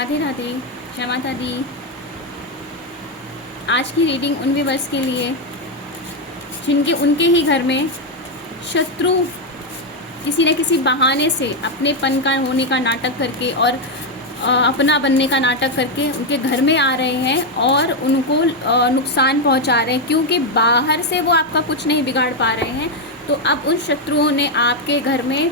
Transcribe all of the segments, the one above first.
राधे राधे, जय माता दी। आज की रीडिंग उन व्यूअर्स के लिए जिनके उनके ही घर में शत्रु किसी न किसी बहाने से अपनेपन का होने का नाटक करके और अपना बनने का नाटक करके उनके घर में आ रहे हैं और उनको नुकसान पहुंचा रहे हैं, क्योंकि बाहर से वो आपका कुछ नहीं बिगाड़ पा रहे हैं। तो अब उन शत्रुओं ने आपके घर में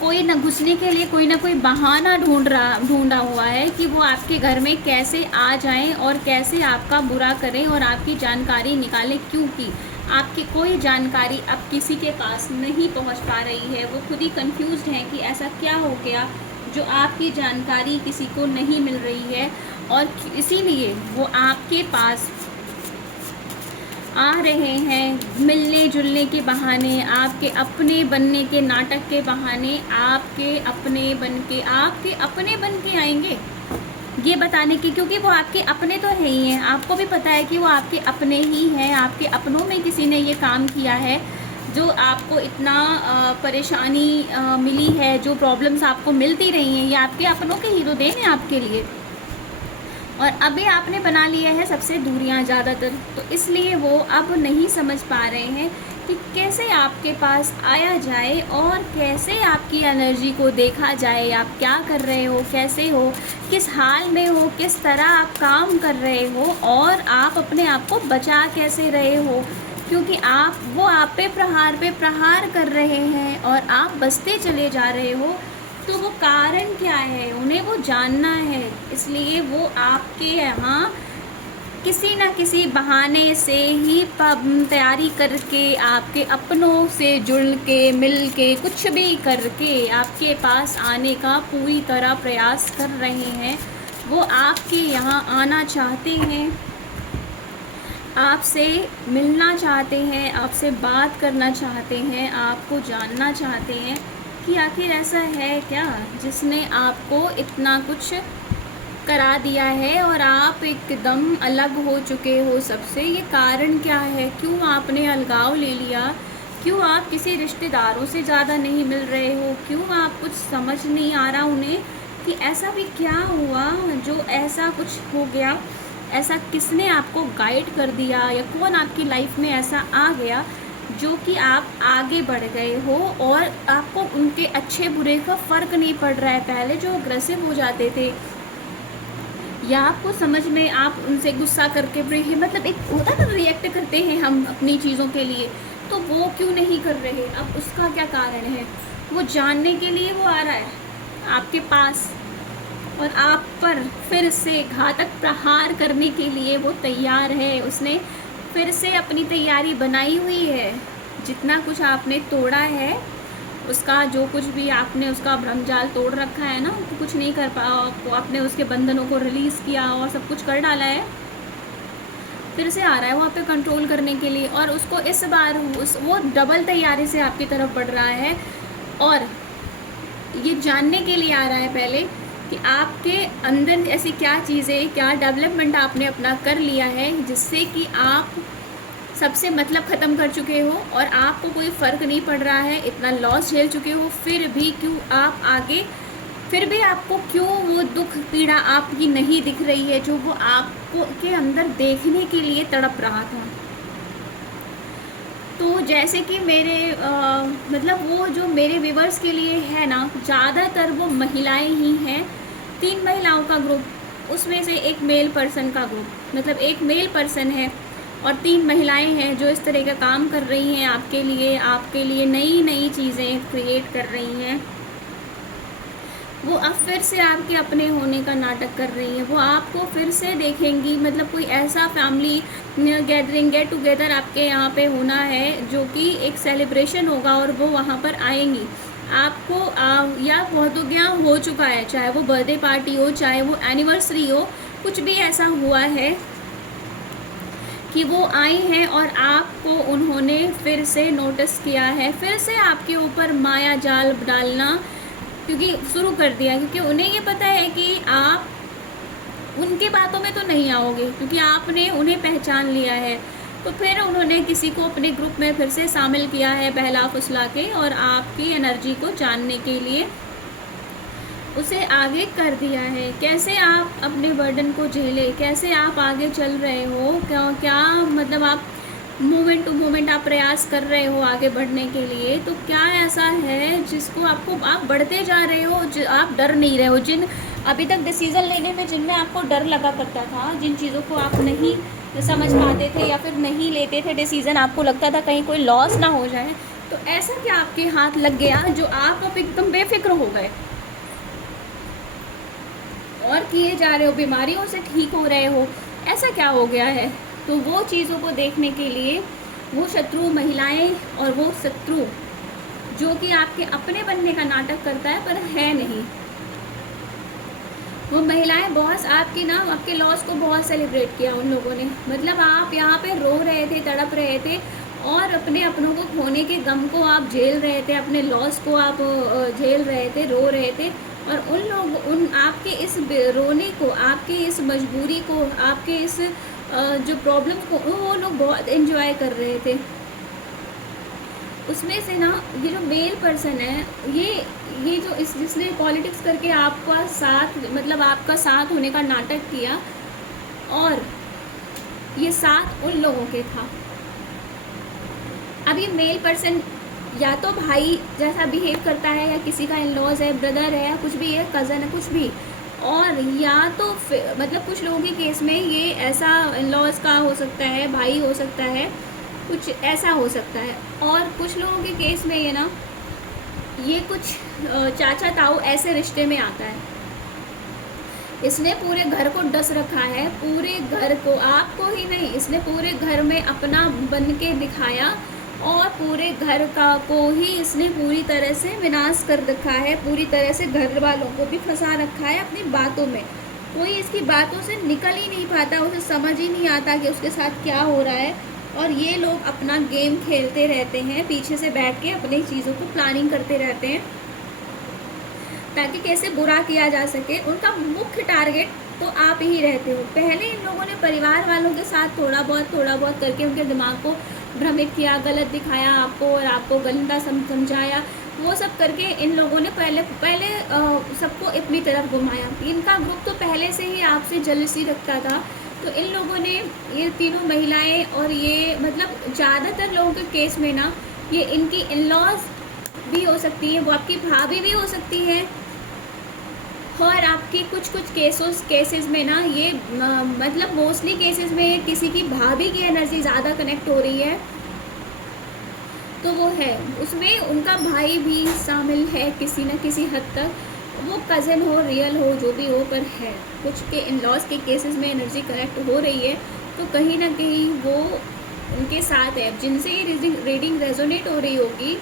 कोई न घुसने के लिए कोई ना कोई बहाना ढूंढा हुआ है कि वो आपके घर में कैसे आ जाएं और कैसे आपका बुरा करें और आपकी जानकारी निकालें, क्योंकि आपकी कोई जानकारी अब किसी के पास नहीं पहुंच पा रही है। वो खुद ही कंफ्यूज्ड हैं कि ऐसा क्या हो गया जो आपकी जानकारी किसी को नहीं मिल रही है, और इसीलिए वो आपके पास आ रहे हैं मिलने जुलने के बहाने, आपके अपने बनने के नाटक के बहाने, आपके अपने बन के आएंगे ये बताने की, क्योंकि वो आपके अपने तो है ही हैं। आपको भी पता है कि वो आपके अपने ही हैं। आपके अपनों में किसी ने ये काम किया है जो आपको इतना परेशानी मिली है, जो प्रॉब्लम्स आपको मिलती रही हैं, ये आपके अपनों के ही तो देन है आपके लिए। और अभी आपने बना लिया है सबसे दूरियां ज़्यादातर, तो इसलिए वो अब नहीं समझ पा रहे हैं कि कैसे आपके पास आया जाए और कैसे आपकी एनर्जी को देखा जाए। आप क्या कर रहे हो, कैसे हो, किस हाल में हो, किस तरह आप काम कर रहे हो और आप अपने आप को बचा कैसे रहे हो, क्योंकि वो आप पे प्रहार कर रहे हैं और आप बचते चले जा रहे हो। तो वो कारण क्या है उन्हें वो जानना है, इसलिए वो आपके यहाँ किसी न किसी बहाने से ही तैयारी करके आपके अपनों से जुड़ के मिल के कुछ भी करके आपके पास आने का पूरी तरह प्रयास कर रहे हैं। वो आपके यहाँ आना चाहते हैं, आपसे मिलना चाहते हैं, आपसे बात करना चाहते हैं, आपको जानना चाहते हैं कि आखिर ऐसा है क्या जिसने आपको इतना कुछ करा दिया है और आप एकदम अलग हो चुके हो सबसे। ये कारण क्या है, क्यों आपने अलगाव ले लिया, क्यों आप किसी रिश्तेदारों से ज़्यादा नहीं मिल रहे हो, क्यों आप कुछ समझ नहीं आ रहा उन्हें कि ऐसा भी क्या हुआ जो ऐसा कुछ हो गया। ऐसा किसने आपको गाइड कर दिया या कौन आपकी लाइफ में ऐसा आ गया जो कि आप आगे बढ़ गए हो और आपको उनके अच्छे बुरे का फ़र्क नहीं पड़ रहा है। पहले जो अग्रेसिव हो जाते थे या आपको समझ में आप उनसे गुस्सा करके मतलब एक होता ना रिएक्ट करते हैं हम अपनी चीज़ों के लिए, तो वो क्यों नहीं कर रहे, अब उसका क्या कारण है, वो जानने के लिए वो आ रहा है आपके पास और आप पर फिर से घातक प्रहार करने के लिए वो तैयार है। उसने फिर से अपनी तैयारी बनाई हुई है। जितना कुछ आपने तोड़ा है उसका, जो कुछ भी आपने उसका भ्रमजाल तोड़ रखा है ना, तो कुछ नहीं कर पाया, आपने उसके बंधनों को रिलीज़ किया और सब कुछ कर डाला है। फिर से आ रहा है वो आप पे कंट्रोल करने के लिए, और उसको इस बार वो डबल तैयारी से आपकी तरफ बढ़ रहा है और ये जानने के लिए आ रहा है पहले कि आपके अंदर ऐसी क्या चीज़ें, क्या डेवलपमेंट आपने अपना कर लिया है जिससे कि आप सबसे मतलब ख़त्म कर चुके हो और आपको कोई फ़र्क नहीं पड़ रहा है, इतना लॉस झेल चुके हो, फिर भी क्यों आप आगे, फिर भी आपको क्यों वो दुख पीड़ा आपकी नहीं दिख रही है जो वो आपको के अंदर देखने के लिए तड़प रहा था। तो जैसे कि मेरे मतलब वो जो मेरे व्यूवर्स के लिए है ना, ज़्यादातर वो महिलाएं ही हैं। 3 महिलाओं का ग्रुप, उसमें से एक मेल पर्सन का ग्रुप, मतलब एक मेल पर्सन है और 3 महिलाएं हैं जो इस तरह का काम कर रही हैं आपके लिए नई नई चीज़ें क्रिएट कर रही हैं। वो अब फिर से आपके अपने होने का नाटक कर रही हैं, वो आपको फिर से देखेंगी, मतलब कोई ऐसा फैमिली गैदरिंग, गेट टुगेदर आपके यहाँ पे होना है जो कि एक सेलिब्रेशन होगा और वो वहाँ पर आएंगी। आपको या बहुतों के यहाँ हो चुका है, चाहे वो बर्थडे पार्टी हो, चाहे वो एनिवर्सरी हो, कुछ भी ऐसा हुआ है कि वो आई हैं और आपको उन्होंने फिर से नोटिस किया है, फिर से आपके ऊपर माया जाल डालना क्योंकि शुरू कर दिया, क्योंकि उन्हें ये पता है कि आप उनकी बातों में तो नहीं आओगे क्योंकि आपने उन्हें पहचान लिया है। तो फिर उन्होंने किसी को अपने ग्रुप में फिर से शामिल किया है बहला फुसला के और आपकी एनर्जी को जानने के लिए। उसे आगे कर दिया है। कैसे आप अपने बर्डन को झेले, कैसे आप आगे चल रहे हो, क्या क्या मतलब आप मोमेंट टू मोमेंट आप प्रयास कर रहे हो आगे बढ़ने के लिए। तो क्या ऐसा है जिसको आपको आप बढ़ते जा रहे हो, आप डर नहीं रहे हो। जिन अभी तक डिसीज़न लेने में जिनमें आपको डर लगा करता था, जिन चीज़ों को आप नहीं समझ पाते थे या फिर नहीं लेते थे डिसीज़न, आपको लगता था कहीं कोई लॉस ना हो जाए, तो ऐसा क्या आपके हाथ लग गया जो आप अब एकदम बेफिक्र हो गए और किए जा रहे हो, बीमारियों से ठीक हो रहे हो। ऐसा क्या हो गया है? तो वो चीज़ों को देखने के लिए वो शत्रु महिलाएं और वो शत्रु जो कि आपके अपने बनने का नाटक करता है पर है नहीं, वो महिलाएं बॉस आपकी ना आपके लॉस को बहुत सेलिब्रेट किया उन लोगों ने। मतलब आप यहाँ पे रो रहे थे, तड़प रहे थे और अपने अपनों को खोने के गम को आप झेल रहे थे, अपने लॉस को आप झेल रहे थे, रो रहे थे। और उन लोग उन आपके इस रोने को, आपकी इस मजबूरी को, आपके इस जो प्रॉब्लम को वो लोग बहुत एंजॉय कर रहे थे। उसमें से ना ये जो मेल पर्सन है, ये जो इस जिसने पॉलिटिक्स करके आपका साथ मतलब आपका साथ होने का नाटक किया, और ये साथ उन लोगों के था। अब ये मेल पर्सन या तो भाई जैसा बिहेव करता है, या किसी का इन लॉज है, ब्रदर है, या कुछ भी है, कज़न है, कुछ भी। और या तो मतलब कुछ लोगों के केस में ये ऐसा इन लॉज का हो सकता है, भाई हो सकता है, कुछ ऐसा हो सकता है। और कुछ लोगों के केस में ये ना ये कुछ चाचा ताऊ ऐसे रिश्ते में आता है। इसने पूरे घर को डस रखा है, पूरे घर को, आपको ही नहीं, इसने पूरे घर में अपना बन के दिखाया और पूरे घर का को ही इसने पूरी तरह से विनाश कर रखा है। पूरी तरह से घर वालों को भी फंसा रखा है अपनी बातों में। कोई इसकी बातों से निकल ही नहीं पाता, उसे समझ ही नहीं आता कि उसके साथ क्या हो रहा है। और ये लोग अपना गेम खेलते रहते हैं, पीछे से बैठ के अपनी चीज़ों को प्लानिंग करते रहते हैं ताकि कैसे बुरा किया जा सके। उनका मुख्य टारगेट तो आप ही रहते हो। पहले इन लोगों ने परिवार वालों के साथ थोड़ा बहुत करके उनके दिमाग को भ्रमित किया, गलत दिखाया आपको और आपको गंदा समझाया। वो सब करके इन लोगों ने पहले सबको अपनी तरफ घुमाया। इनका ग्रुप तो पहले से ही आपसे जलसी रखता था। तो इन लोगों ने, ये तीनों महिलाएं और ये मतलब ज़्यादातर लोगों के केस में ना ये इनकी इन लॉज भी हो सकती है, वो आपकी भाभी भी हो सकती है। और आपकी कुछ केसेस में ना ये मतलब मोस्टली केसेस में किसी की भाभी की एनर्जी ज़्यादा कनेक्ट हो रही है, तो वो है उसमें उनका भाई भी शामिल है किसी न किसी हद तक। वो कज़न हो, रियल हो, जो भी हो, पर है कुछ के इन लॉज के केसेस में एनर्जी कनेक्ट हो रही है, तो कहीं ना कहीं वो उनके साथ है। जिनसे ये रीडिंग रेजोनेट हो रही होगी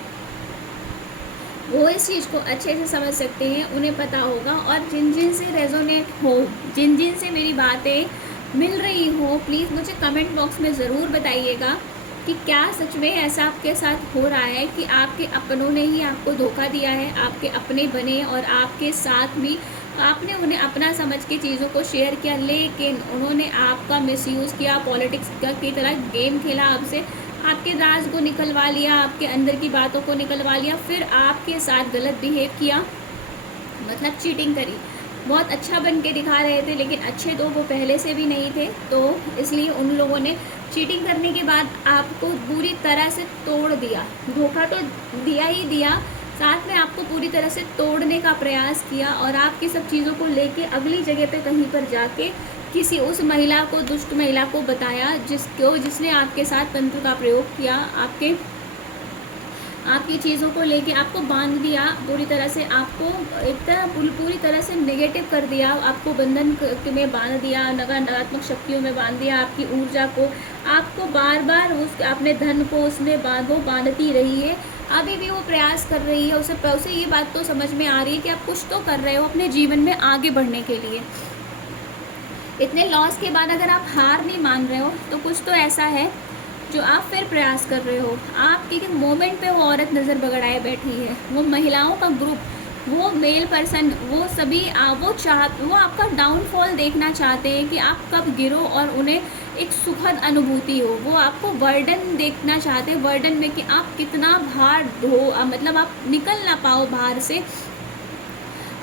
वो इस चीज़ को अच्छे से समझ सकते हैं, उन्हें पता होगा। और जिन जिन से रेजोनेट हो, जिन जिन से मेरी बातें मिल रही हो, प्लीज़ मुझे कमेंट बॉक्स में ज़रूर बताइएगा कि क्या सच में ऐसा आपके साथ हो रहा है कि आपके अपनों ने ही आपको धोखा दिया है, आपके अपने बने और आपके साथ भी आपने उन्हें अपना समझ के चीज़ों को शेयर किया, लेकिन उन्होंने आपका मिसयूज़ किया, पॉलिटिक्स की तरह गेम खेला आपसे, आपके राज को निकलवा लिया, आपके अंदर की बातों को निकलवा लिया, फिर आपके साथ गलत बिहेव किया, मतलब चीटिंग करी। बहुत अच्छा बन के दिखा रहे थे, लेकिन अच्छे तो वो पहले से भी नहीं थे, तो इसलिए उन लोगों ने चीटिंग करने के बाद आपको पूरी तरह से तोड़ दिया। धोखा तो दिया ही दिया, साथ में आपको पूरी तरह से तोड़ने का प्रयास किया और आपकी सब चीज़ों को लेके अगली जगह पे कहीं पर जाके किसी उस महिला को, दुष्ट महिला को बताया जिसने आपके साथ तंत्र का प्रयोग किया, आपकी चीज़ों को लेके आपको बांध दिया पूरी तरह से, आपको एक तरह पूरी तरह से नेगेटिव कर दिया, आपको बंधन में बांध दिया, नकारात्मक शक्तियों में बांध दिया, आपकी ऊर्जा को, आपको बार बार उस अपने धन को उसमें वो बांधती रही है। अभी भी वो प्रयास कर रही है, उसे ये बात तो समझ में आ रही है कि आप कुछ तो कर रहे हो अपने जीवन में आगे बढ़ने के लिए। इतने लॉस के बाद अगर आप हार नहीं मान रहे हो तो कुछ तो ऐसा है जो आप फिर प्रयास कर रहे हो। आपके मोमेंट पे वो औरत नज़र बगड़ाए बैठी है, वो महिलाओं का ग्रुप, वो मेल पर्सन, वो सभी वो आपका डाउनफॉल देखना चाहते हैं कि आप कब गिरो और उन्हें एक सुखद अनुभूति हो। वो आपको वर्डन देखना चाहते हैं, वर्डन में कि आप कितना भार मतलब आप निकल ना पाओ बाहर से,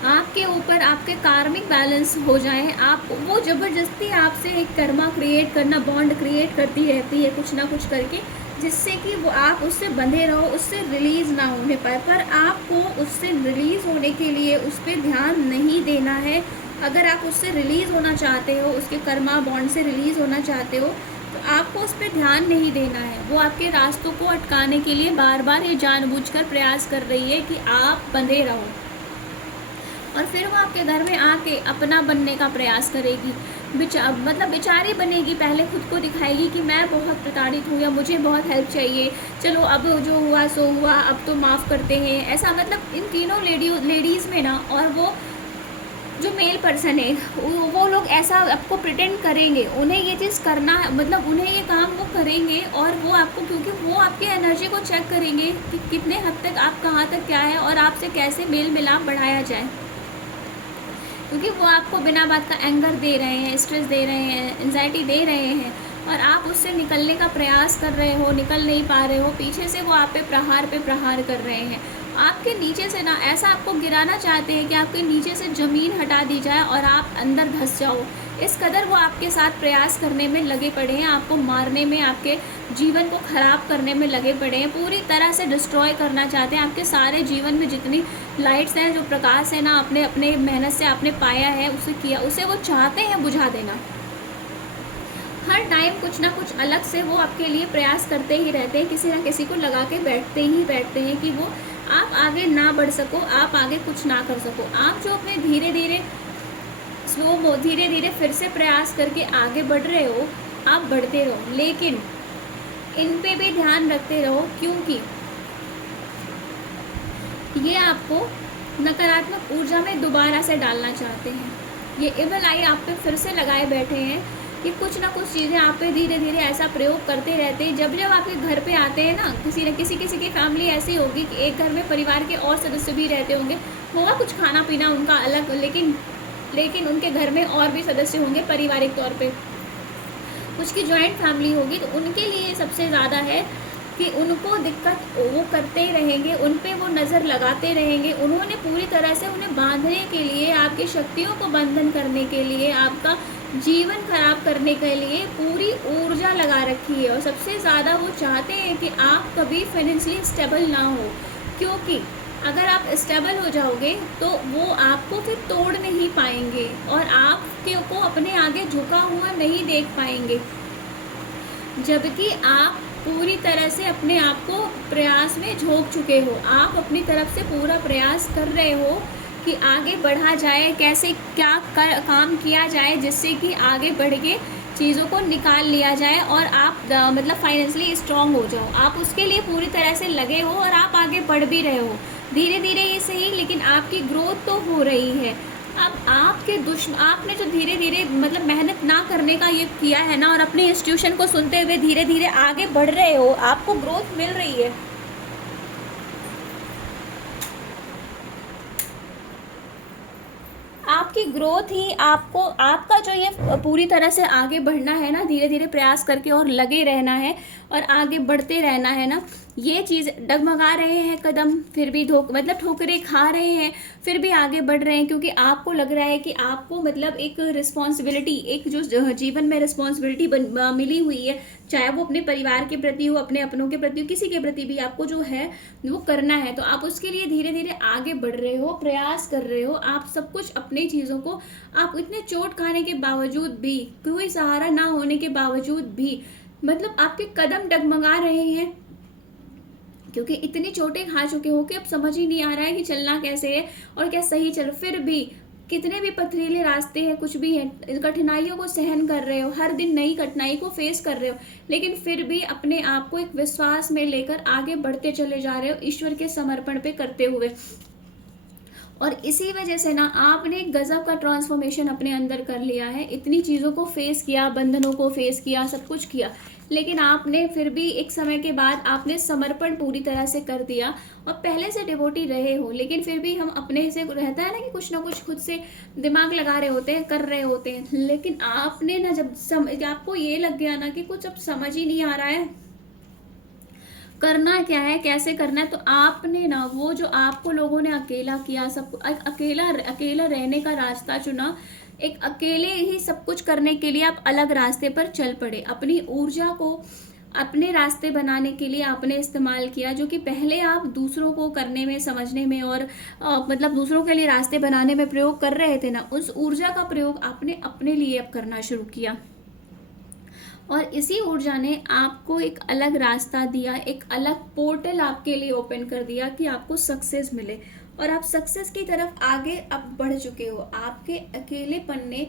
आपके ऊपर आपके कार्मिक बैलेंस हो जाए, आप वो ज़बरदस्ती आपसे एक कर्मा क्रिएट करना, बॉन्ड क्रिएट करती रहती है कुछ ना कुछ करके, जिससे कि वो आप उससे बंधे रहो, उससे रिलीज़ ना होने पाए। पर आपको उससे रिलीज़ होने के लिए उस पर ध्यान नहीं देना है। अगर आप उससे रिलीज़ होना चाहते हो, उसके कर्मा बॉन्ड से रिलीज़ होना चाहते हो, तो आपको उस पर ध्यान नहीं देना है। वो आपके रास्तों को अटकाने के लिए बार बार ये जानबूझकर प्रयास कर रही है कि आप बंधे रहो, और फिर वो आपके घर में आके अपना बनने का प्रयास करेगी। मतलब बेचारी बनेगी, पहले खुद को दिखाएगी कि मैं बहुत प्रताड़ित हूँ या मुझे बहुत हेल्प चाहिए, चलो अब जो हुआ सो हुआ, अब तो माफ़ करते हैं, ऐसा। मतलब इन तीनों लेडीज़ में ना, और वो जो मेल पर्सन है वो लोग ऐसा आपको प्रिटेंड करेंगे, उन्हें ये चीज़ करना, मतलब उन्हें ये काम वो करेंगे, और वो आपको, क्योंकि वो आपकी एनर्जी को चेक करेंगे कि कितने हद तक आप, कहाँ तक क्या है, और आपसे कैसे मेल मिलाप बढ़ाया जाए। क्योंकि वो आपको बिना बात का एंगर दे रहे हैं, स्ट्रेस दे रहे हैं, एंजाइटी दे रहे हैं, और आप उससे निकलने का प्रयास कर रहे हो, निकल नहीं पा रहे हो। पीछे से वो आप पे प्रहार कर रहे हैं, आपके नीचे से ना ऐसा आपको गिराना चाहते हैं कि आपके नीचे से ज़मीन हटा दी जाए और आप अंदर धंस जाओ। इस कदर वो आपके साथ प्रयास करने में लगे पड़े हैं, आपको मारने में, आपके जीवन को ख़राब करने में लगे पड़े हैं, पूरी तरह से डिस्ट्रॉय करना चाहते हैं। आपके सारे जीवन में जितनी लाइट्स हैं, जो प्रकाश है ना, अपने मेहनत से आपने पाया है, उसे किया, उसे वो चाहते हैं बुझा देना। हर टाइम कुछ ना कुछ अलग से वो आपके लिए प्रयास करते ही रहते हैं, किसी ना किसी को लगा के बैठते हैं कि वो आप आगे ना बढ़ सको, आप आगे कुछ ना कर सको। आप जो अपने धीरे धीरे फिर से प्रयास करके आगे बढ़ रहे हो, आप बढ़ते रहो, लेकिन इन पे भी ध्यान रखते रहो, क्योंकि ये आपको नकारात्मक ऊर्जा में दोबारा से डालना चाहते हैं। ये इवल आई आप पे फिर से लगाए बैठे हैं कि कुछ ना कुछ चीज़ें आप पे धीरे धीरे ऐसा प्रयोग करते रहते हैं। जब जब आपके घर पे आते हैं ना, किसी की फैमिली ऐसी होगी कि एक घर में परिवार के और सदस्य भी रहते होंगे, होगा कुछ खाना पीना उनका अलग, लेकिन उनके घर में और भी सदस्य होंगे पारिवारिक तौर पे, कुछ की जॉइंट फैमिली होगी, तो उनके लिए सबसे ज़्यादा है कि उनको दिक्कत वो करते ही रहेंगे, उन पे वो नज़र लगाते रहेंगे। उन्होंने पूरी तरह से उन्हें बांधने के लिए, आपकी शक्तियों को बंधन करने के लिए, आपका जीवन खराब करने के लिए पूरी ऊर्जा लगा रखी है। और सबसे ज़्यादा वो चाहते हैं कि आप कभी फाइनेंशियली स्टेबल ना हो, क्योंकि अगर आप स्टेबल हो जाओगे तो वो आपको फिर तोड़ नहीं पाएंगे और आपके को अपने आगे झुका हुआ नहीं देख पाएंगे। जबकि आप पूरी तरह से अपने आप को प्रयास में झोंक चुके हो, आप अपनी तरफ से पूरा प्रयास कर रहे हो कि आगे बढ़ा जाए, कैसे क्या काम किया जाए जिससे कि आगे बढ़ के चीज़ों को निकाल लिया जाए और आप मतलब फाइनेंशियली स्ट्रांग हो जाओ। आप उसके लिए पूरी तरह से लगे हो और आप आगे बढ़ भी रहे हो, धीरे धीरे ही सही, लेकिन आपकी ग्रोथ तो हो रही है। अब आपके आपने जो धीरे धीरे मतलब मेहनत ना करने का ये किया है ना, और अपने इंस्टीट्यूशन को सुनते हुए धीरे धीरे आगे बढ़ रहे हो, आपको ग्रोथ मिल रही है। आपकी ग्रोथ ही आपको, आपका जो ये पूरी तरह से आगे बढ़ना है ना, धीरे धीरे प्रयास करके और लगे रहना है और आगे बढ़ते रहना है ना, ये चीज़ डगमगा रहे हैं कदम, फिर भी मतलब ठोकरें खा रहे हैं, फिर भी आगे बढ़ रहे हैं, क्योंकि आपको लग रहा है कि आपको मतलब एक रिस्पॉन्सिबिलिटी, एक जो जीवन में रिस्पॉन्सिबिलिटी मिली हुई है, चाहे वो अपने परिवार के प्रति हो, अपने अपनों के प्रति हो, किसी के प्रति भी आपको जो है वो करना है, तो आप उसके लिए धीरे धीरे आगे बढ़ रहे हो, प्रयास कर रहे हो। आप सब कुछ अपनी चीज़ों को, आप इतने चोट खाने के बावजूद भी, कोई सहारा ना होने के बावजूद भी, मतलब आपके कदम डगमगा रहे हैं, क्योंकि इतनी चोटें खा चुके हो कि अब समझ ही नहीं आ रहा है कि चलना कैसे है और क्या सही चल। फिर भी कितने भी पथरीले रास्ते हैं, कुछ भी है, कठिनाइयों को सहन कर रहे हो, हर दिन नई कठिनाई को फेस कर रहे हो, लेकिन फिर भी अपने आप को एक विश्वास में लेकर आगे बढ़ते चले जा रहे हो, ईश्वर के समर्पण पे करते हुए। और इसी वजह से ना आपने एक गजब का ट्रांसफॉर्मेशन अपने अंदर कर लिया है। इतनी चीज़ों को फेस किया, बंधनों को फेस किया, सब कुछ किया, लेकिन आपने फिर भी एक समय के बाद आपने समर्पण पूरी तरह से कर दिया। और पहले से डिवोटी रहे हो, लेकिन फिर भी हम अपने से रहता है ना कि कुछ ना कुछ खुद से दिमाग लगा रहे होते हैं, कर रहे होते हैं, लेकिन आपने ना जब आपको ये लग गया ना कि कुछ अब समझ ही नहीं आ रहा है, करना क्या है, कैसे करना है, तो आपने ना वो जो आपको लोगों ने अकेला किया, सब अकेला अकेला रहने का रास्ता चुना, एक अकेले ही सब कुछ करने के लिए आप अलग रास्ते पर चल पड़े, अपनी ऊर्जा को अपने रास्ते बनाने के लिए आपने इस्तेमाल किया, जो कि पहले आप दूसरों को करने में, समझने में और मतलब दूसरों के लिए रास्ते बनाने में प्रयोग कर रहे थे ना, उस ऊर्जा का प्रयोग आपने अपने लिए अब करना शुरू किया। और इसी ऊर्जा ने आपको एक अलग रास्ता दिया, एक अलग पोर्टल आपके लिए ओपन कर दिया कि आपको सक्सेस मिले, और आप सक्सेस की तरफ आगे अब बढ़ चुके हो। आपके अकेलेपन ने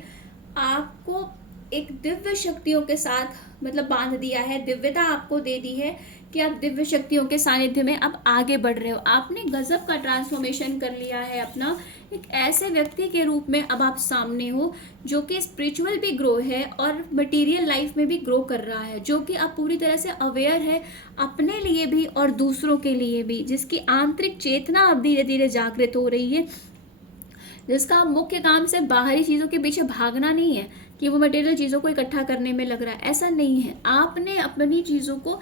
आपको एक दिव्य शक्तियों के साथ मतलब बांध दिया है, दिव्यता आपको दे दी है कि आप दिव्य शक्तियों के सानिध्य में अब आगे बढ़ रहे हो। आपने गजब का ट्रांसफॉर्मेशन कर लिया है अपना, एक ऐसे व्यक्ति के रूप में अब आप सामने हो जो कि स्पिरिचुअल भी ग्रो है और मटेरियल लाइफ में भी ग्रो कर रहा है, जो कि अब पूरी तरह से अवेयर है अपने लिए भी और दूसरों के लिए भी, जिसकी आंतरिक चेतना अब धीरे धीरे जागृत हो रही है, जिसका मुख्य काम सिर्फ बाहरी चीज़ों के पीछे भागना नहीं है कि वो मटेरियल चीज़ों को इकट्ठा करने में लग रहा है, ऐसा नहीं है। आपने अपनी चीज़ों को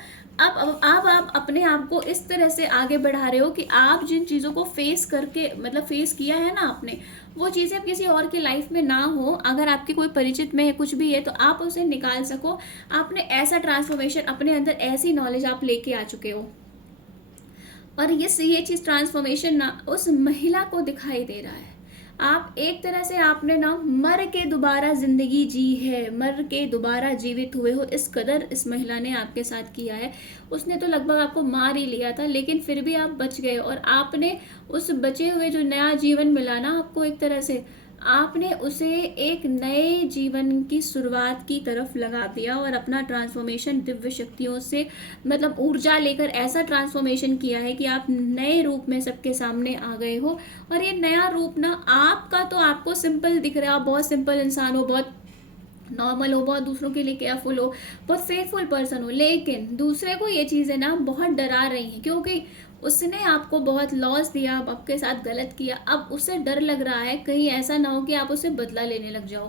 अब आप अपने आप को इस तरह से आगे बढ़ा रहे हो कि आप जिन चीज़ों को फेस करके मतलब फेस किया है ना आपने, वो चीज़ें अब किसी और की लाइफ में ना हो। अगर आपके कोई परिचित में है, कुछ भी है, तो आप उसे निकाल सको। आपने ऐसा ट्रांसफॉर्मेशन अपने अंदर, ऐसी नॉलेज आप लेके आ चुके हो, और ये चीज़ ट्रांसफॉर्मेशन ना उस महिला को दिखाई दे रहा है। आप एक तरह से आपने ना मर के दोबारा जिंदगी जी है, मर के दोबारा जीवित हुए हो, इस कदर इस महिला ने आपके साथ किया है। उसने तो लगभग आपको मार ही लिया था, लेकिन फिर भी आप बच गए, और आपने उस बचे हुए जो नया जीवन मिला ना आपको, एक तरह से आपने उसे एक नए जीवन की शुरुआत की तरफ लगा दिया, और अपना ट्रांसफॉर्मेशन दिव्य शक्तियों से मतलब ऊर्जा लेकर ऐसा ट्रांसफॉर्मेशन किया है कि आप नए रूप में सबके सामने आ गए हो। और ये नया रूप ना आपका, तो आपको सिंपल दिख रहा है, आप बहुत सिंपल इंसान हो, बहुत नॉर्मल हो, बहुत दूसरों के लिए केयरफुल हो, बहुत फेथफुल पर्सन हो, लेकिन दूसरे को ये चीज़ें ना बहुत डरा रही हैं, क्योंकि उसने आपको बहुत लॉस दिया, आपके साथ गलत किया। अब उसे डर लग रहा है कहीं ऐसा ना हो कि आप उसे बदला लेने लग जाओ,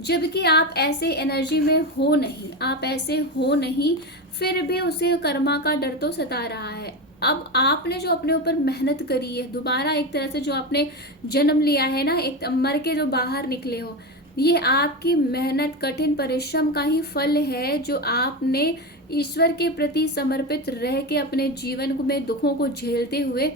जबकि आप ऐसे एनर्जी में हो नहीं, आप ऐसे हो नहीं, फिर भी उसे कर्मा का डर तो सता रहा है। अब आपने जो अपने ऊपर मेहनत करी है, दोबारा एक तरह से जो आपने जन्म लिया है ना, एक मर के जो बाहर निकले हो, ये आपकी मेहनत, कठिन परिश्रम का ही फल है, जो आपने ईश्वर के प्रति समर्पित रह के अपने जीवन में दुखों को झेलते हुए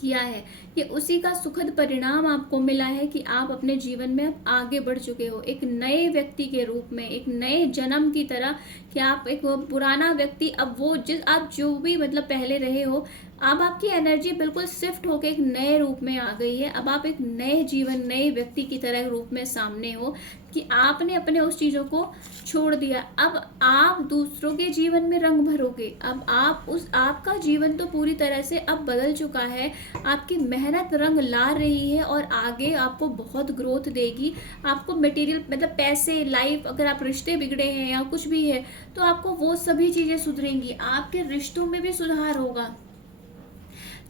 किया है। ये उसी का सुखद परिणाम आपको मिला है कि आप अपने जीवन में अब आगे बढ़ चुके हो, एक नए व्यक्ति के रूप में, एक नए जन्म की तरह, कि आप एक पुराना व्यक्ति, अब वो आप जो भी मतलब पहले रहे हो, अब आपकी एनर्जी बिल्कुल शिफ्ट होकर एक नए रूप में आ गई है। अब आप एक नए जीवन, नए व्यक्ति की तरह रूप में सामने हो, कि आपने अपने उस चीज़ों को छोड़ दिया। अब आप दूसरों के जीवन में रंग भरोगे। अब आपका जीवन तो पूरी तरह से अब बदल चुका है, आपकी मेहनत रंग ला रही है, और आगे आपको बहुत ग्रोथ देगी। आपको मटेरियल मतलब पैसे, लाइफ, अगर आप रिश्ते बिगड़े हैं या कुछ भी है, तो आपको वो सभी चीज़ें सुधरेंगी, आपके रिश्तों में भी सुधार होगा।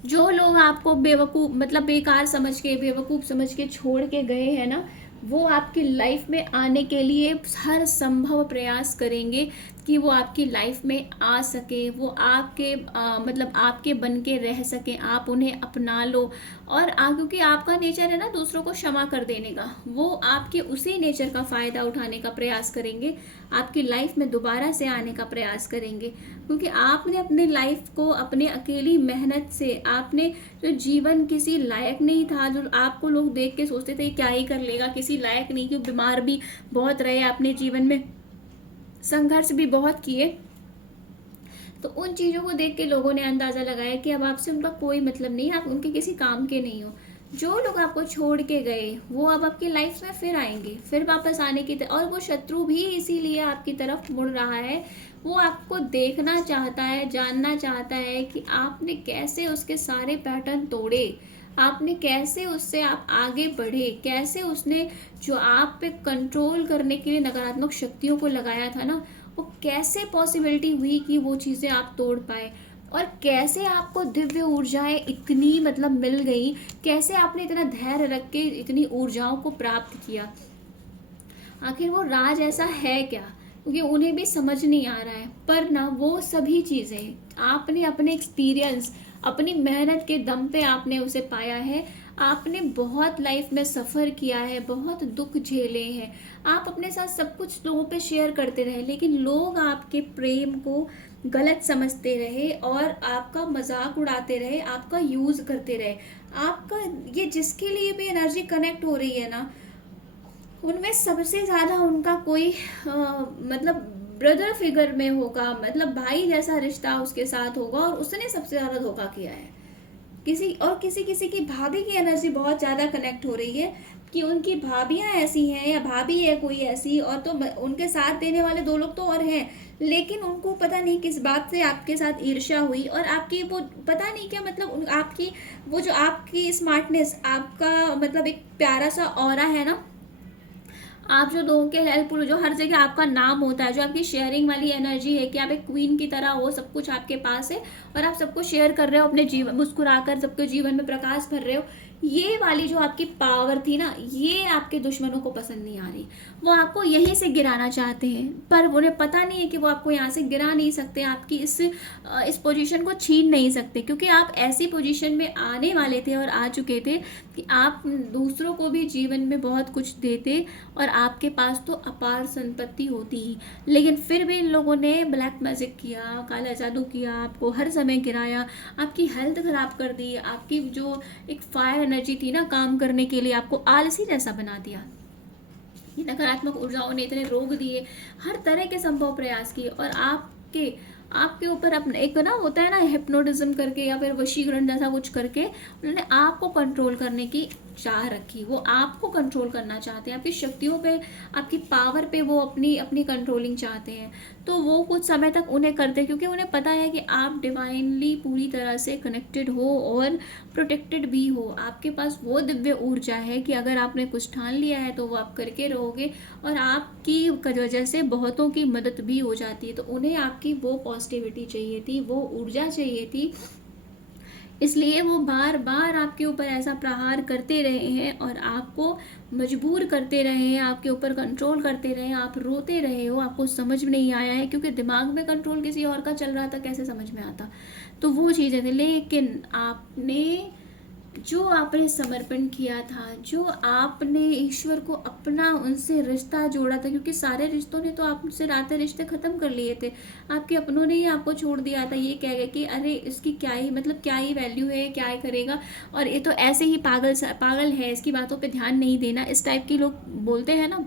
जो लोग आपको बेवकूफ़ मतलब बेकार समझ के, बेवकूफ़ समझ के छोड़ के गए हैं ना, वो आपकी लाइफ में आने के लिए हर संभव प्रयास करेंगे कि वो आपकी लाइफ में आ सके, वो आपके मतलब आपके बन के रह सकें, आप उन्हें अपना लो। और क्योंकि आपका नेचर है ना दूसरों को क्षमा कर देने का, वो आपके उसी नेचर का फ़ायदा उठाने का प्रयास करेंगे, आपकी लाइफ में दोबारा से आने का प्रयास करेंगे, क्योंकि आपने अपनी लाइफ को अपने अकेली मेहनत से, आपने जो जीवन किसी लायक नहीं था, जो आपको लोग देख के सोचते थे क्या ही कर लेगा, किसी लायक नहीं, क्यों बीमार भी बहुत रहे, आपने जीवन में संघर्ष भी बहुत किए, तो उन चीज़ों को देख के लोगों ने अंदाज़ा लगाया कि अब आपसे उनका कोई मतलब नहीं, आप उनके किसी काम के नहीं हो। जो लोग आपको छोड़ के गए वो अब आपकी लाइफ में फिर आएंगे, फिर वापस आने की और वो शत्रु भी इसीलिए आपकी तरफ मुड़ रहा है। वो आपको देखना चाहता है, जानना चाहता है कि आपने कैसे उसके सारे पैटर्न तोड़े, आपने कैसे उससे आप आगे बढ़े, कैसे उसने जो आप पे कंट्रोल करने के लिए नकारात्मक शक्तियों को लगाया था ना, वो कैसे पॉसिबिलिटी हुई कि वो चीज़ें आप तोड़ पाए, और कैसे आपको दिव्य ऊर्जाएं इतनी मतलब मिल गई, कैसे आपने इतना धैर्य रख के इतनी ऊर्जाओं को प्राप्त किया। आखिर वो राज ऐसा है क्या क्योंकि उन्हें भी समझ नहीं आ रहा है। पर ना वो सभी चीज़ें आपने अपने एक्सपीरियंस, अपनी मेहनत के दम पे आपने उसे पाया है। आपने बहुत लाइफ में सफ़र किया है, बहुत दुख झेले हैं। आप अपने साथ सब कुछ लोगों पे शेयर करते रहे, लेकिन लोग आपके प्रेम को गलत समझते रहे और आपका मजाक उड़ाते रहे, आपका यूज़ करते रहे। आपका ये जिसके लिए भी एनर्जी कनेक्ट हो रही है ना, उनमें सबसे ज़्यादा उनका कोई मतलब ब्रदर फिगर में होगा, मतलब भाई जैसा रिश्ता उसके साथ होगा, और उसने सबसे ज़्यादा धोखा किया है। किसी किसी की भाभी की एनर्जी बहुत ज़्यादा कनेक्ट हो रही है कि उनकी भाभियाँ ऐसी हैं या भाभी है कोई ऐसी, और तो उनके साथ देने वाले दो लोग तो और हैं, लेकिन उनको पता नहीं किस बात से आपके साथ ईर्ष्या हुई, और आपकी वो पता नहीं क्या मतलब आपकी वो जो आपकी स्मार्टनेस, आपका मतलब एक प्यारा सा ऑरा है ना, आप जो लोगों के हेल्पफुल, जो हर जगह आपका नाम होता है, जो आपकी शेयरिंग वाली एनर्जी है कि आप एक क्वीन की तरह हो, सब कुछ आपके पास है और आप सबको शेयर कर रहे हो, अपने जीवन मुस्कुराकर सबके जीवन में प्रकाश भर रहे हो, ये वाली जो आपकी पावर थी ना, ये आपके दुश्मनों को पसंद नहीं आ रही। वो आपको यहीं से गिराना चाहते हैं, पर उन्हें पता नहीं है कि वो आपको यहाँ से गिरा नहीं सकते, आपकी इस पोजीशन को छीन नहीं सकते, क्योंकि आप ऐसी पोजीशन में आने वाले थे और आ चुके थे कि आप दूसरों को भी जीवन में बहुत कुछ देते और आपके पास तो अपार संपत्ति होती ही, लेकिन फिर भी इन लोगों ने ब्लैक मैजिक किया, काला जादू किया, आपको हर समय गिराया, आपकी हेल्थ खराब कर दी, आपकी जो एक फायर एनर्जी थी ना काम करने के लिए, आपको आलसी जैसा बना दिया। ये नकारात्मक ऊर्जाओं ने इतने रोग दिए, हर तरह के संभव प्रयास किए, और आपके ऊपर अपने एक ना होता है ना हिप्नोटिज्म करके या फिर वशीकरण जैसा कुछ करके उन्होंने आपको कंट्रोल करने की चाह रखी। वो आपको कंट्रोल करना चाहते हैं, आपकी शक्तियों पे, आपकी पावर पे वो अपनी अपनी कंट्रोलिंग चाहते हैं। तो वो कुछ समय तक उन्हें करते हैं, क्योंकि उन्हें पता है कि आप डिवाइनली पूरी तरह से कनेक्टेड हो और प्रोटेक्टेड भी हो। आपके पास वो दिव्य ऊर्जा है कि अगर आपने कुछ ठान लिया है तो वो आप करके रहोगे, और आपकी वजह से बहुतों की मदद भी हो जाती है। तो उन्हें आपकी वो पॉजिटिविटी चाहिए थी, वो ऊर्जा चाहिए थी, इसलिए वो बार बार आपके ऊपर ऐसा प्रहार करते रहे हैं और आपको मजबूर करते रहे हैं, आपके ऊपर कंट्रोल करते रहे हैं। आप रोते रहे हो, आपको समझ में नहीं आया है, क्योंकि दिमाग में कंट्रोल किसी और का चल रहा था, कैसे समझ में आता। तो वो चीज़ें थी, लेकिन जो आपने समर्पण किया था, जो आपने ईश्वर को अपना उनसे रिश्ता जोड़ा था, क्योंकि सारे रिश्तों ने तो आपसे नाते रिश्ते ख़त्म कर लिए थे, आपके अपनों ने ही आपको छोड़ दिया था, ये कह गए कि अरे इसकी क्या ही मतलब, क्या ही वैल्यू है, क्या ही करेगा, और ये तो ऐसे ही पागल है, इसकी बातों पे ध्यान नहीं देना, इस टाइप की लोग बोलते हैं ना।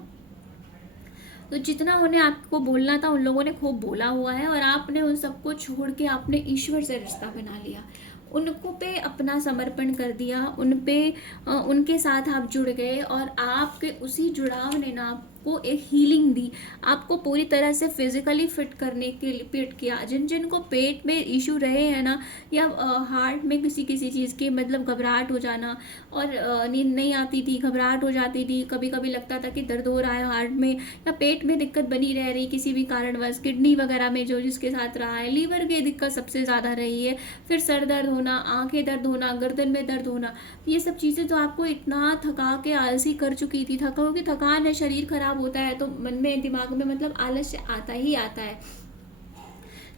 तो जितना उन्हें आपको बोलना था उन लोगों ने खूब बोला हुआ है, और आपने उन सबको छोड़ के आपने ईश्वर से रिश्ता बना लिया, उनको पे अपना समर्पण कर दिया, उनके साथ आप जुड़ गए, और आपके उसी जुड़ाव ने ना आपको एक हीलिंग दी, आपको पूरी तरह से फिजिकली फिट करने के लिए फिट किया। जिनको पेट में इशू रहे हैं ना, या हार्ट में किसी किसी चीज़ की मतलब घबराहट हो जाना, और नींद नहीं आती थी, घबराहट हो जाती थी, कभी कभी लगता था कि दर्द हो रहा है हार्ट में, या पेट में दिक्कत बनी रह रही किसी भी कारणवश, किडनी वगैरह में जो जिसके साथ रहा है, लीवर की दिक्कत सबसे ज़्यादा रही है, फिर सर दर्द होना, आंखें दर्द होना, गर्दन में दर्द होना, ये सब चीज़ें तो आपको इतना थका के आलसी कर चुकी थी। क्योंकि थकान है, शरीर खराब होता है, तो मन में दिमाग में मतलब आलस्य आता ही आता है।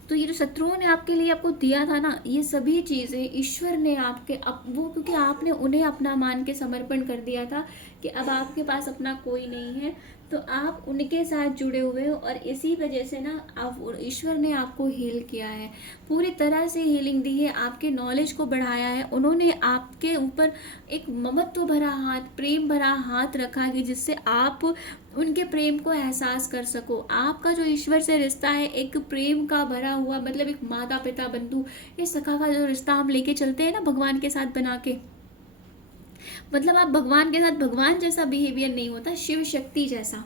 तो ये जो शत्रुओं ने आपके लिए आपको दिया था ना, ये सभी चीज़ें ईश्वर ने वो क्योंकि आपने उन्हें अपना मान के समर्पण कर दिया था कि अब आपके पास अपना कोई नहीं है, तो आप उनके साथ जुड़े हुए हो, और इसी वजह से ना आप ईश्वर ने आपको हील किया है, पूरी तरह से हीलिंग दी है, आपके नॉलेज को बढ़ाया है। उन्होंने आपके ऊपर एक ममत्व भरा हाथ, प्रेम भरा हाथ रखा कि जिससे आप उनके प्रेम को एहसास कर सको। आपका जो ईश्वर से रिश्ता है एक प्रेम का भरा हुआ, मतलब एक माता पिता बंधु ये सखा का जो रिश्ता हम लेके चलते हैं ना भगवान के साथ बना के, मतलब आप भगवान के साथ भगवान जैसा बिहेवियर नहीं होता, शिव शक्ति जैसा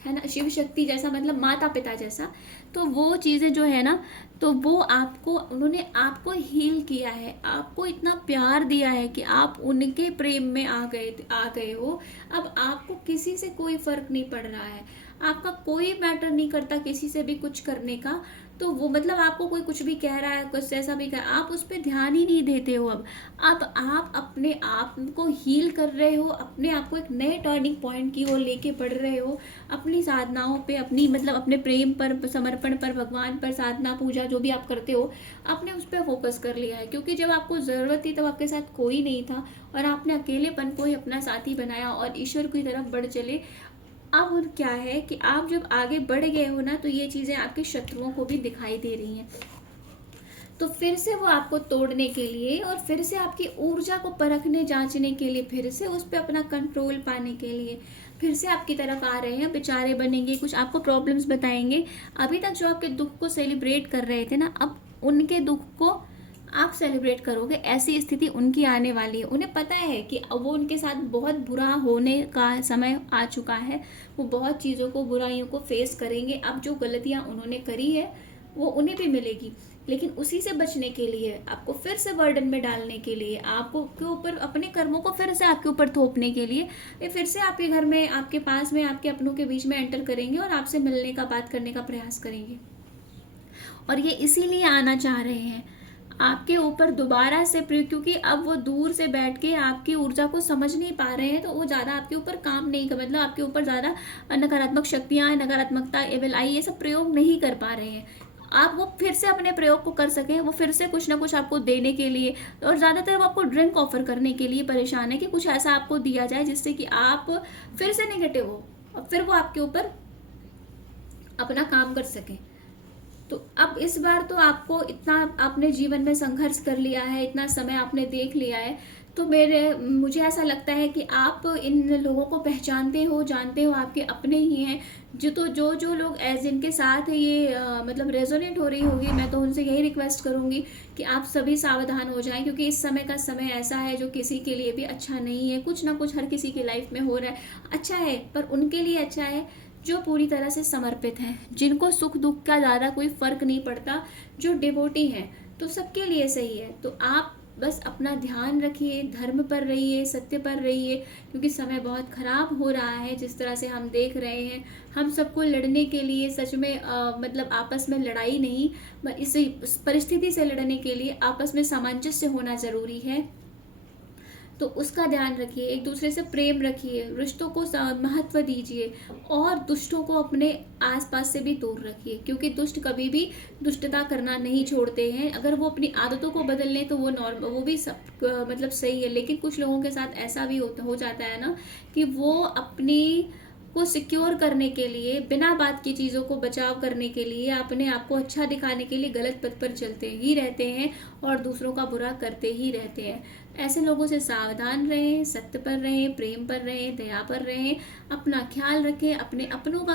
है ना, शिव शक्ति जैसा मतलब माता पिता जैसा। तो वो चीज़ें जो है ना, तो वो उन्होंने आपको हील किया है, आपको इतना प्यार दिया है कि आप उनके प्रेम में आ गए हो। अब आपको किसी से कोई फर्क नहीं पड़ रहा है, आपका कोई मैटर नहीं करता किसी से भी कुछ करने का। तो वो मतलब आपको कोई कुछ भी कह रहा है, कुछ ऐसा भी कह, आप उस पे ध्यान ही नहीं देते हो अब आप अपने आप को हील कर रहे हो, अपने आप को एक नए टर्निंग पॉइंट की ओर लेके बढ़ रहे हो, अपनी साधनाओं पे, अपनी मतलब अपने प्रेम पर, समर्पण पर, भगवान पर, साधना पूजा जो भी आप करते हो, आपने उस पर फोकस कर लिया है। क्योंकि जब आपको ज़रूरत थी तब आपके साथ कोई नहीं था और आपने अकेलेपन को ही अपना साथी बनाया और ईश्वर की तरफ बढ़ चले। अब और क्या है कि आप जब आगे बढ़ गए हो ना, तो ये चीज़ें आपके शत्रुओं को भी दिखाई दे रही हैं। तो फिर से वो आपको तोड़ने के लिए और फिर से आपकी ऊर्जा को परखने जांचने के लिए, फिर से उस पर अपना कंट्रोल पाने के लिए फिर से आपकी तरफ आ रहे हैं, बेचारे बनेंगे, कुछ आपको प्रॉब्लम्स बताएंगे। अभी तक जो आपके दुख को सेलिब्रेट कर रहे थे ना, अब उनके दुख को आप सेलिब्रेट करोगे। ऐसी स्थिति उनकी आने वाली है। उन्हें पता है कि अब वो उनके साथ बहुत बुरा होने का समय आ चुका है। वो बहुत चीज़ों को, बुराइयों को फेस करेंगे। अब जो गलतियाँ उन्होंने करी है वो उन्हें भी मिलेगी, लेकिन उसी से बचने के लिए, आपको फिर से बर्डन में डालने के लिए, आपको के ऊपर अपने कर्मों को फिर से आपके ऊपर थोपने के लिए, ये फिर से आपके घर में, आपके पास में, आपके अपनों के बीच में एंटर करेंगे और आपसे मिलने का, बात करने का प्रयास करेंगे। और ये इसीलिए आना चाह रहे हैं आपके ऊपर दोबारा से, क्योंकि अब वो दूर से बैठ के आपकी ऊर्जा को समझ नहीं पा रहे हैं, तो वो ज़्यादा आपके ऊपर काम नहीं कर, मतलब आपके ऊपर ज़्यादा नकारात्मक शक्तियाँ, नकारात्मकता, एविल आई, ये सब प्रयोग नहीं कर पा रहे हैं। आप वो फिर से अपने प्रयोग को कर सकें, वो फिर से कुछ ना कुछ आपको देने के लिए, और ज़्यादातर वो आपको ड्रिंक ऑफर करने के लिए परेशान है कि कुछ ऐसा आपको दिया जाए जिससे कि आप फिर से नेगेटिव हो और फिर वो आपके ऊपर अपना काम कर सकें। तो अब इस बार तो आपको इतना, आपने जीवन में संघर्ष कर लिया है, इतना समय आपने देख लिया है, तो मुझे ऐसा लगता है कि आप इन लोगों को पहचानते हो, जानते हो, आपके अपने ही हैं। जो लोग एज इनके साथ ये मतलब रेजोनेट हो रही होगी, मैं तो उनसे यही रिक्वेस्ट करूँगी कि आप सभी सावधान हो जाएं, क्योंकि इस समय का समय ऐसा है जो किसी के लिए भी अच्छा नहीं है। कुछ ना कुछ हर किसी की लाइफ में हो रहा है, अच्छा है, पर उनके लिए अच्छा है जो पूरी तरह से समर्पित हैं, जिनको सुख दुख का ज़्यादा कोई फ़र्क नहीं पड़ता, जो डिवोटी हैं, तो सबके लिए सही है। तो आप बस अपना ध्यान रखिए, धर्म पर रहिए, सत्य पर रहिए, क्योंकि समय बहुत ख़राब हो रहा है। जिस तरह से हम देख रहे हैं, हम सबको लड़ने के लिए सच में मतलब आपस में लड़ाई नहीं, इस परिस्थिति से लड़ने के लिए आपस में सामंजस्य होना ज़रूरी है। तो उसका ध्यान रखिए, एक दूसरे से प्रेम रखिए, रिश्तों को महत्व दीजिए और दुष्टों को अपने आसपास से भी दूर रखिए, क्योंकि दुष्ट कभी भी दुष्टता करना नहीं छोड़ते हैं। अगर वो अपनी आदतों को बदल लें तो वो नॉर्मल, वो भी सब मतलब सही है, लेकिन कुछ लोगों के साथ ऐसा भी हो जाता है ना कि वो अपनी को सिक्योर करने के लिए, बिना बात की चीज़ों को बचाव करने के लिए, अपने आप को अच्छा दिखाने के लिए गलत पथ पर चलते ही रहते हैं और दूसरों का बुरा करते ही रहते हैं। ऐसे लोगों से सावधान रहें, सत्य पर रहें, प्रेम पर रहें, दया पर रहें, अपना ख्याल रखें, अपने अपनों का